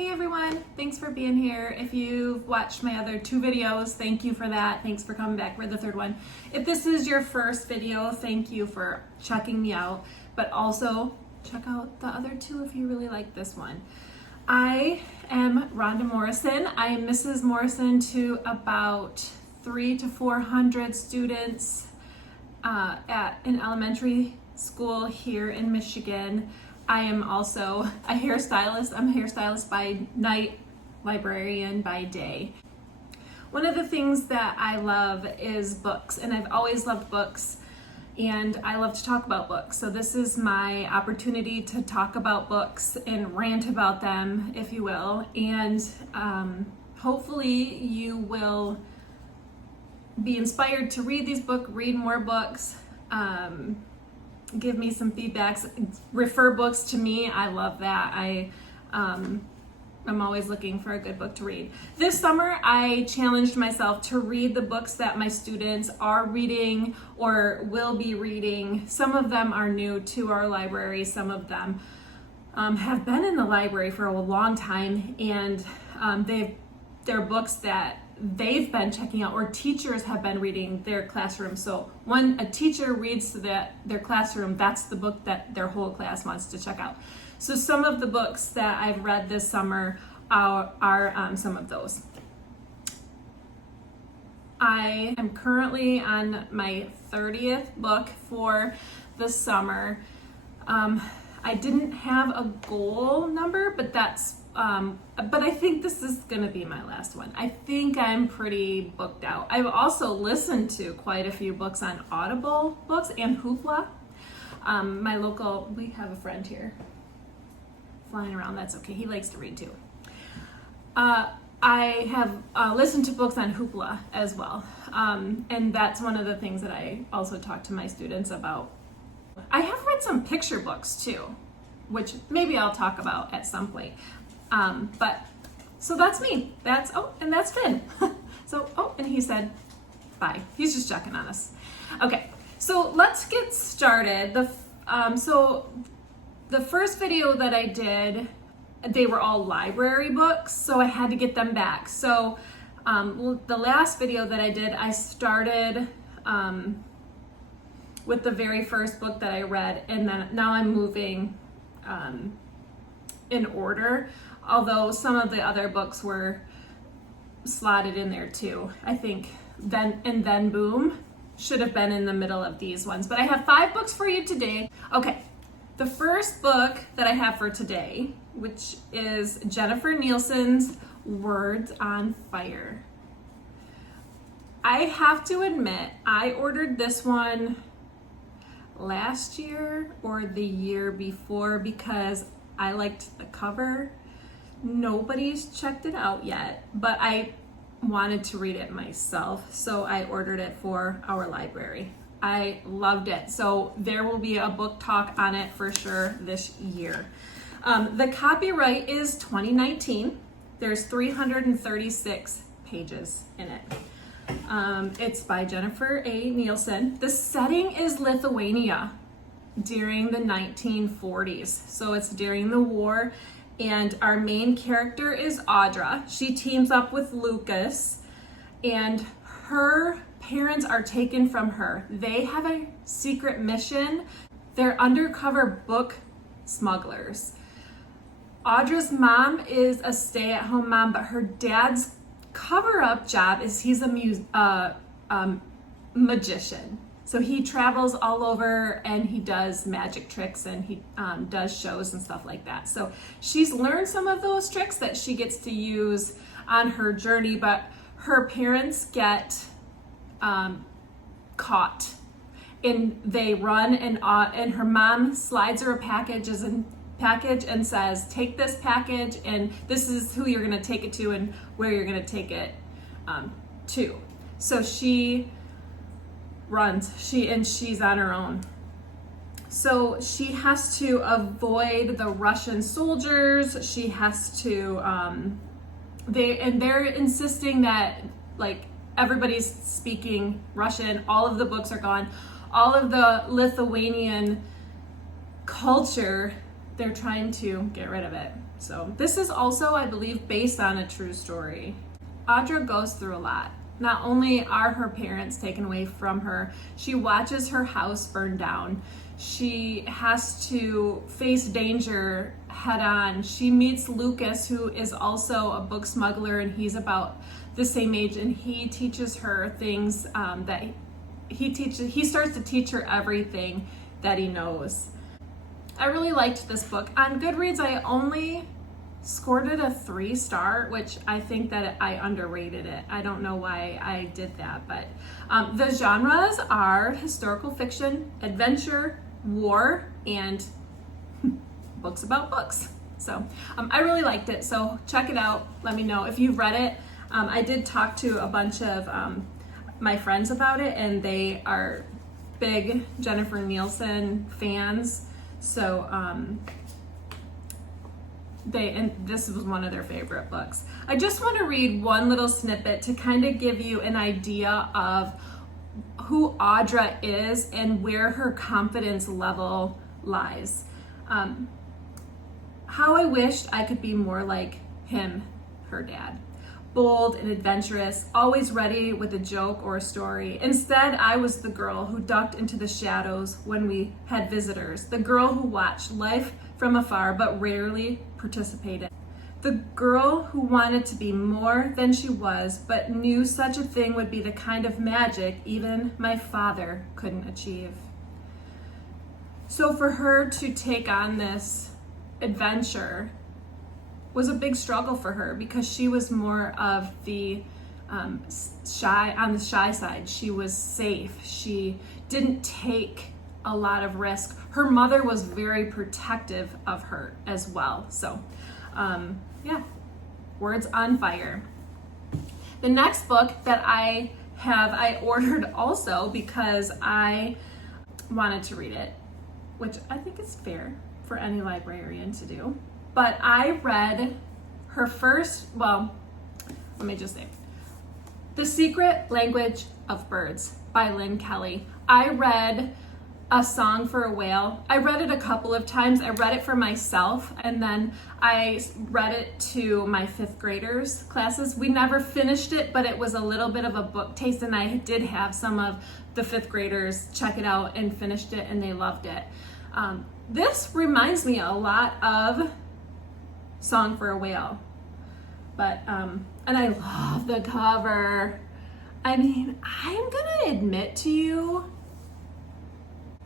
Hey everyone, thanks for being here. If you've watched my other 2 videos, thank you for that. Thanks for coming back for the 3rd one. If this is your first video, thank you for checking me out, but also check out the other 2 if you really like this one. I am Rhonda Morrison. I am Mrs. Morrison to about 300 to 400 students at an elementary school here in Michigan. I am also a hairstylist. I'm a hairstylist by night, librarian by day. One of the things that I love is books, and I've always loved books, and I love to talk about books. So this is my opportunity to talk about books and rant about them, if you will, and hopefully you will be inspired to read these books, read more books, give me some feedbacks, refer books to me. I love that. I'm always looking for a good book to read. This summer, I challenged myself to read the books that my students are reading or will be reading. Some of them are new to our library. Some of them have been in the library for a long time, and they're books that they've been checking out or teachers have been reading their classroom. So when a teacher reads to their classroom, that's the book that their whole class wants to check out. So some of the books that I've read this summer are some of those. I am currently on my 30th book for the summer. I didn't have a goal number, but but I think this is gonna be my last one. I think I'm pretty booked out. I've also listened to quite a few books on Audible books and Hoopla. We have a friend here flying around, that's okay, he likes to read too. I have listened to books on Hoopla as well, and that's one of the things that I also talk to my students about. I have read some picture books too, which maybe I'll talk about at some point. So that's me. And that's Finn. And he said bye. He's just checking on us. Okay, so let's get started. The first video that I did, they were all library books, so I had to get them back. So the last video that I did, I started with the very first book that I read, and then now I'm moving in order, although some of the other books were slotted in there too. I think Then Boom should have been in the middle of these ones, but I have 5 books for you today. Okay, the first book that I have for today, which is Jennifer Nielsen's Words on Fire. I have to admit, I ordered this one last year or the year before because I liked the cover. Nobody's checked it out yet, but I wanted to read it myself, so I ordered it for our library. I loved it, so there will be a book talk on it for sure this year. The copyright is 2019. There's 336 pages in it. It's by Jennifer A. Nielsen. The setting is Lithuania during the 1940s, so it's during the war. And our main character is Audra. She teams up with Lucas, and her parents are taken from her. They have a secret mission. They're undercover book smugglers. Audra's mom is a stay-at-home mom, but her dad's cover-up job is he's a magician. So he travels all over and he does magic tricks and he does shows and stuff like that. So she's learned some of those tricks that she gets to use on her journey, but her parents get caught and they run, and her mom slides her a package and says, take this package and this is who you're gonna take it to and where you're gonna take it to. So she runs, she's on her own. So she has to avoid the Russian soldiers. She has to, they're insisting that like everybody's speaking Russian. All of the books are gone. All of the Lithuanian culture, they're trying to get rid of it. So this is also, I believe, based on a true story. Audra goes through a lot. Not only are her parents taken away from her, she watches her house burn down. She has to face danger head on. She meets Lucas, who is also a book smuggler, and he's about the same age, and he teaches her things that he starts to teach her everything that he knows. I really liked this book. On Goodreads, I only scored it a 3-star, which I think that I underrated it. I don't know why I did that, but the genres are historical fiction, adventure, war, and books about books. So I really liked it, so check it out. Let me know if you've read it. I did talk to a bunch of my friends about it, and they are big Jennifer Nielsen fans. So this was one of their favorite books. I just want to read one little snippet to kind of give you an idea of who Audra is and where her confidence level lies. How I wished I could be more like him, her dad. Bold and adventurous, always ready with a joke or a story. Instead, I was the girl who ducked into the shadows when we had visitors, the girl who watched life from afar but rarely participated, the girl who wanted to be more than she was but knew such a thing would be the kind of magic even my father couldn't achieve. So for her to take on this adventure was a big struggle for her because she was more of the shy side. She was safe. She didn't take a lot of risk. Her mother was very protective of her as well. So yeah, words on fire. The next book that I ordered also because I wanted to read it, which I think is fair for any librarian to do. But I read her first, well, let me just say, The Secret Language of Birds by Lynn Kelly. I read A Song for a Whale. I read it a couple of times. I read it for myself, and then I read it to my 5th graders classes. We never finished it, but it was a little bit of a book taste, and I did have some of the 5th graders check it out and finished it, and they loved it. This reminds me a lot of Song for a Whale, but and I love the cover. I mean, I'm gonna admit to you,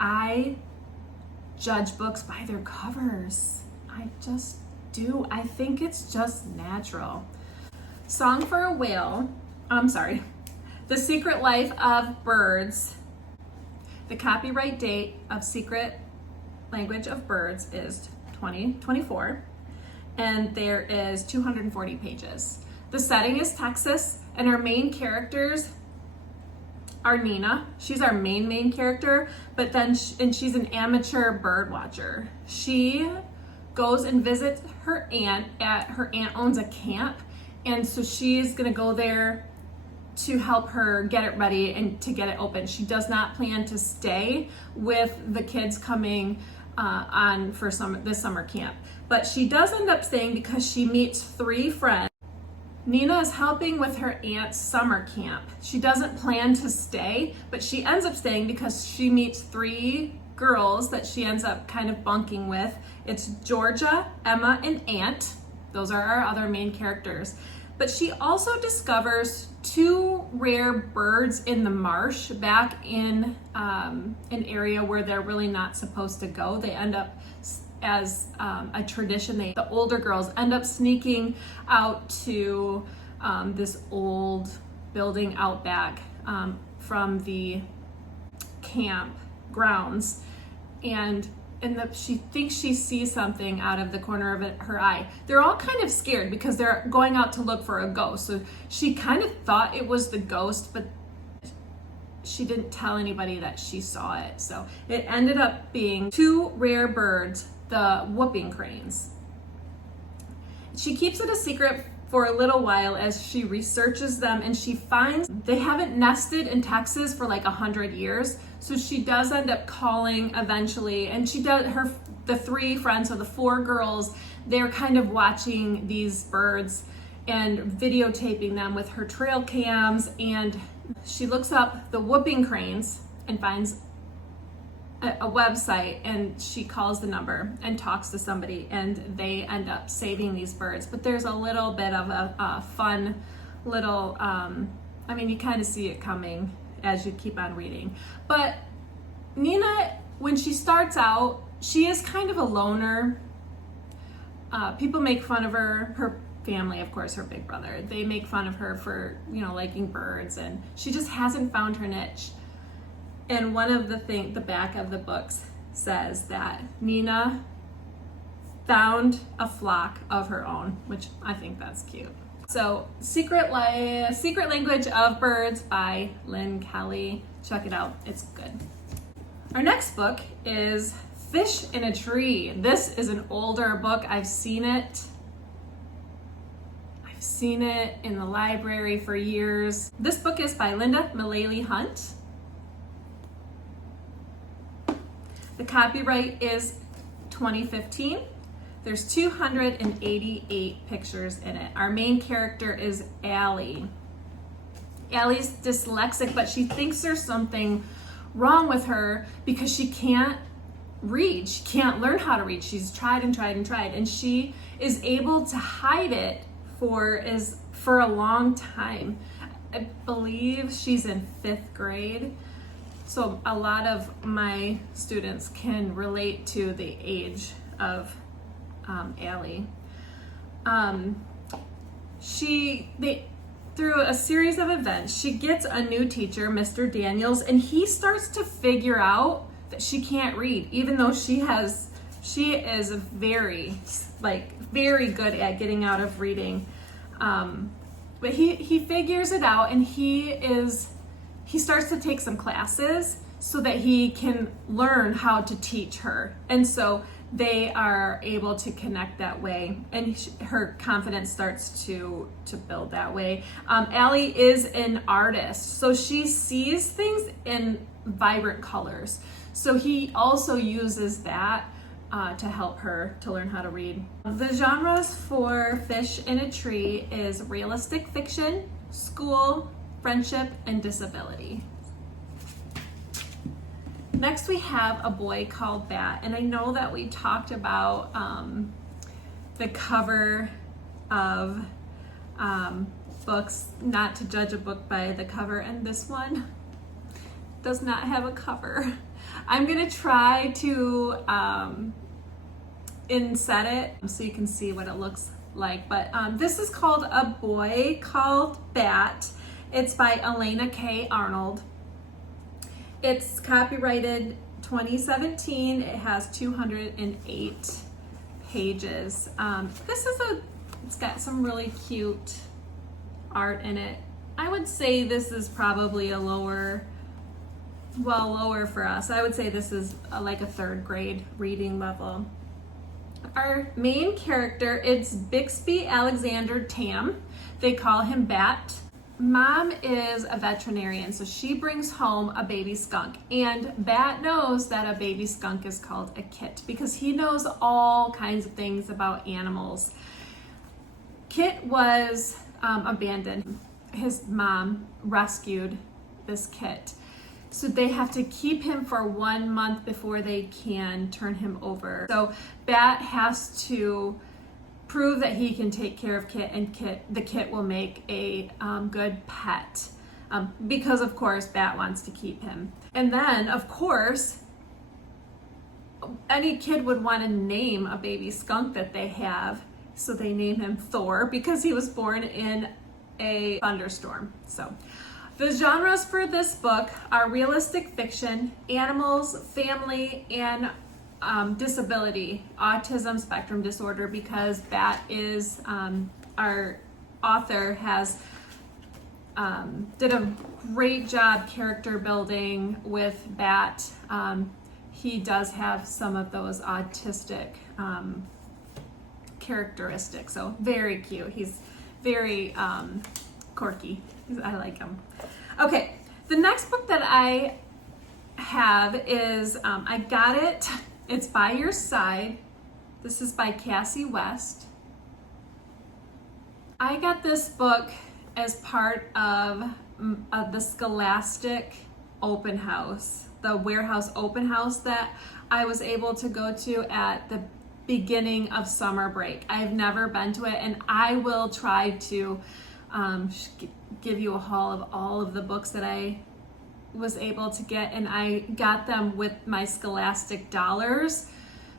I judge books by their covers. I just do. I think it's just natural. Song for a Whale, The Secret Life of Birds. The copyright date of Secret Language of Birds is 2024. And there is 240 pages. The setting is Texas, and our main characters are Nina. She's our main character, but then she's an amateur bird watcher. She goes and visits her aunt. Her aunt owns a camp, and so she's gonna go there to help her get it ready and to get it open. She does not plan to stay with the kids coming on for this summer camp. But she does end up staying because she meets 3 friends. Nina is helping with her aunt's summer camp. She doesn't plan to stay, but she ends up staying because she meets 3 girls that she ends up kind of bunking with. It's Georgia, Emma, and Aunt. Those are our other main characters. But she also discovers 2 rare birds in the marsh back in an area where they're really not supposed to go. They end up, as a tradition, the older girls end up sneaking out to this old building out back from the camp grounds, and she thinks she sees something out of the corner of her eye. They're all kind of scared because they're going out to look for a ghost. So she kind of thought it was the ghost, but she didn't tell anybody that she saw it. So it ended up being 2 rare birds, the whooping cranes. She keeps it a secret for a little while as she researches them, and she finds they haven't nested in Texas for like 100 years. So she does end up calling eventually, and the 3 friends, so the 4 girls, they're kind of watching these birds and videotaping them with her trail cams, and she looks up the whooping cranes and finds a website, and she calls the number and talks to somebody, and they end up saving these birds. But there's a little bit of a fun little, I mean, you kind of see it coming as you keep on reading. But Nina, when she starts out, she is kind of a loner. People make fun of her family, of course, her big brother. They make fun of her for, liking birds, and she just hasn't found her niche. And one of the back of the books says that Nina found a flock of her own, which I think that's cute. So Secret Language of Birds by Lynn Kelly. Check it out, it's good. Our next book is Fish in a Tree. This is an older book. I've seen it in the library for years. This book is by Linda Mullally Hunt. The copyright is 2015. There's 288 pictures in it. Our main character is Allie. Allie's dyslexic, but she thinks there's something wrong with her because she can't read. She can't learn how to read. She's tried and tried and tried, and she is able to hide it for a long time. I believe she's in 5th grade. So a lot of my students can relate to the age of Allie. Through a series of events, she gets a new teacher, Mr. Daniels, and he starts to figure out that she can't read, even though she is very good at getting out of reading. But he figures it out, and he starts to take some classes so that he can learn how to teach her. And so they are able to connect that way, and her confidence starts to build that way. Allie is an artist, so she sees things in vibrant colors. So he also uses that to help her to learn how to read. The genres for Fish in a Tree is realistic fiction, school, friendship, and disability. Next we have A Boy Called Bat, and I know that we talked about the cover of books, not to judge a book by the cover, and this one does not have a cover. I'm gonna try to inset it so you can see what it looks like, but this is called A Boy Called Bat. It's by Elena K. Arnold. It's copyrighted 2017. It has 208 pages. It's got some really cute art in it. I would say this is probably lower for us. I would say this is like a 3rd grade reading level. Our main character is Bixby Alexander Tam. They call him Bat. Mom is a veterinarian, so she brings home a baby skunk, and Bat knows that a baby skunk is called a kit because he knows all kinds of things about animals. Kit was abandoned. His mom rescued this kit, so they have to keep him for 1 month before they can turn him over. So Bat has to prove that he can take care of Kit, and the kit will make a good pet, because of course Bat wants to keep him. And then of course any kid would want to name a baby skunk that they have, so they name him Thor because he was born in a thunderstorm. So the genres for this book are realistic fiction, animals, family, and disability, autism spectrum disorder, because Bat is, our author has did a great job character building with Bat. He does have some of those autistic characteristics, so very cute. He's very quirky. I like him. Okay, the next book that I have is, I got it. It's By Your Side This is by Cassie West. I got this book as part of the Scholastic open house, the warehouse open house that I was able to go to at the beginning of summer break. I've never been to it, and I will try to give you a haul of all of the books that I was able to get, and I got them with my Scholastic dollars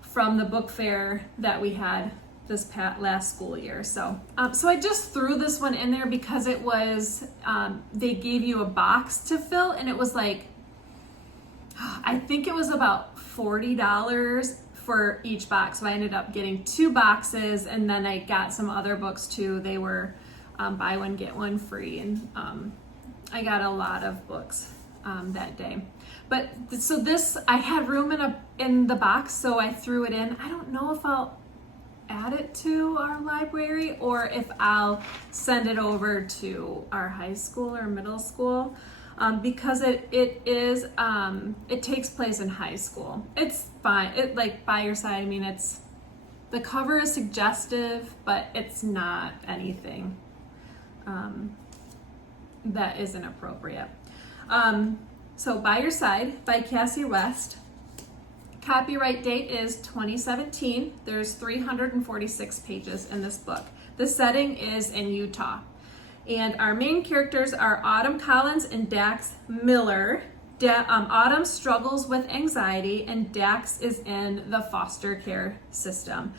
from the book fair that we had this last school year. So I just threw this one in there because it was, they gave you a box to fill, and it was like, I think it was about $40 for each box. So I ended up getting 2 boxes, and then I got some other books too. They were buy one, get one free. And I got a lot of books that day. But so this, I had room in the box, so I threw it in. I don't know if I'll add it to our library or if I'll send it over to our high school or middle school, because it takes place in high school. It's fine. It, like, By Your Side, I mean, the cover is suggestive, but it's not anything that isn't appropriate. So By Your Side by Cassie West. Copyright date is 2017. There's 346 pages in this book. The setting is in Utah. And our main characters are Autumn Collins and Dax Miller. Autumn struggles with anxiety, and Dax is in the foster care system.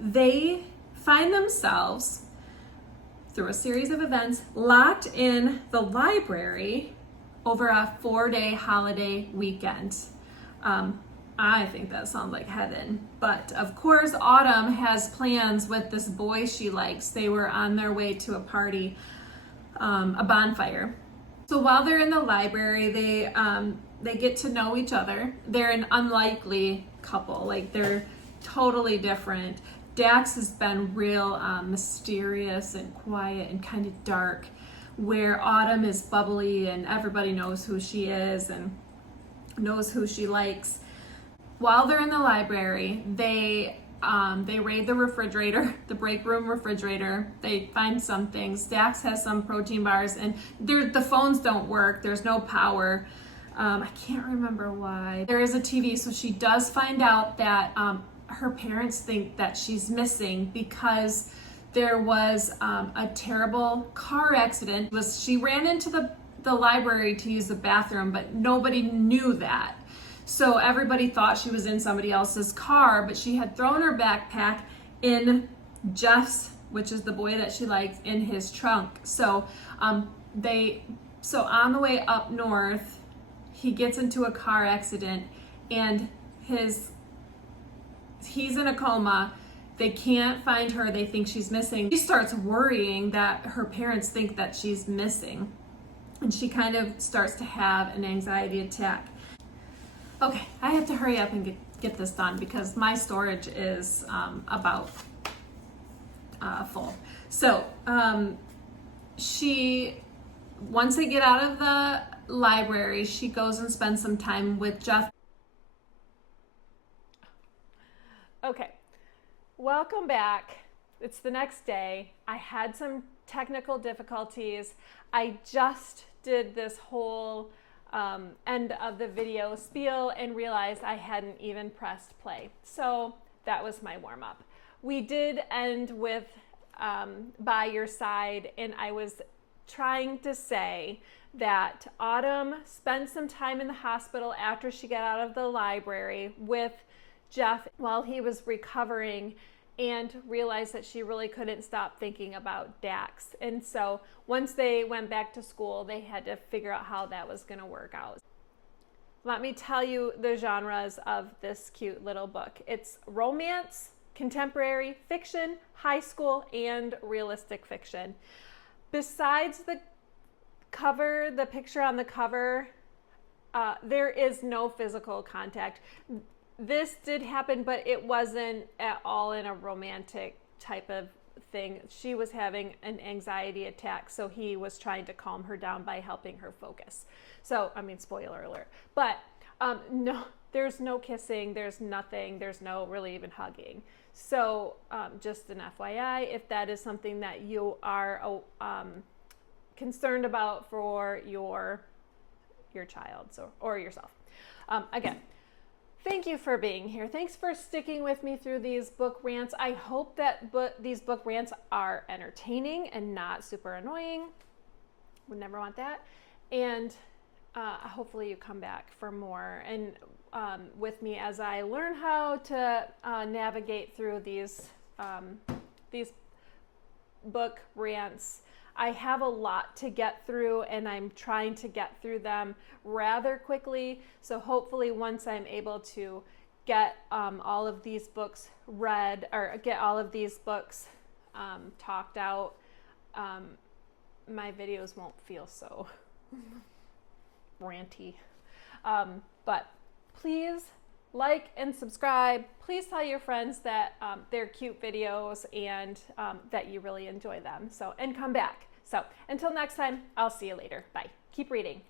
They find themselves, through a series of events, locked in the library over a 4-day holiday weekend. I think that sounds like heaven. But of course, Autumn has plans with this boy she likes. They were on their way to a party, a bonfire. So while they're in the library, they get to know each other. They're an unlikely couple. Like, they're totally different. Dax has been real mysterious and quiet and kind of dark, where Autumn is bubbly and everybody knows who she is and knows who she likes. While they're in the library, they raid the refrigerator, the break room refrigerator. They find some things. Dax has some protein bars, and the phones don't work. There's no power. I can't remember why. There is a TV, so she does find out that her parents think that she's missing because there was a terrible car accident. She ran into the library to use the bathroom, but nobody knew that. So everybody thought she was in somebody else's car, but she had thrown her backpack in Jeff's, which is the boy that she likes, in his trunk. So on the way up north, he gets into a car accident, and he's in a coma. They can't find her. They think she's missing. She starts worrying that her parents think that she's missing, and she kind of starts to have an anxiety attack. Okay, I have to hurry up and get this done because my storage is about full. So once they get out of the library, she goes and spends some time with Jeff. Okay, welcome back. It's the next day. I had some technical difficulties. I just did this whole end of the video spiel and realized I hadn't even pressed play. So that was my warm-up. We did end with By Your Side, and I was trying to say that Autumn spent some time in the hospital after she got out of the library with Jeff while he was recovering, and realized that she really couldn't stop thinking about Dax. And so once they went back to school, they had to figure out how that was going to work out. Let me tell you the genres of this cute little book. It's romance, contemporary fiction, high school, and realistic fiction. Besides the cover, the picture on the cover, there is no physical contact. This did happen, but it wasn't at all in a romantic type of thing. She was having an anxiety attack, so he was trying to calm her down by helping her focus. So, I mean, spoiler alert. But there's no kissing, there's nothing, there's no really even hugging. So just an FYI, if that is something that you are concerned about for your child, or yourself. Again, thank you for being here. Thanks for sticking with me through these book rants. I hope that these book rants are entertaining and not super annoying. Would never want that. And hopefully you come back for more and with me as I learn how to navigate through these book rants. I have a lot to get through, and I'm trying to get through them rather quickly. So hopefully once I'm able to get all of these books read, or get all of these books talked out, my videos won't feel so ranty. But please like and subscribe. Please tell your friends that they're cute videos and that you really enjoy them. And come back. So until next time, I'll see you later. Bye. Keep reading.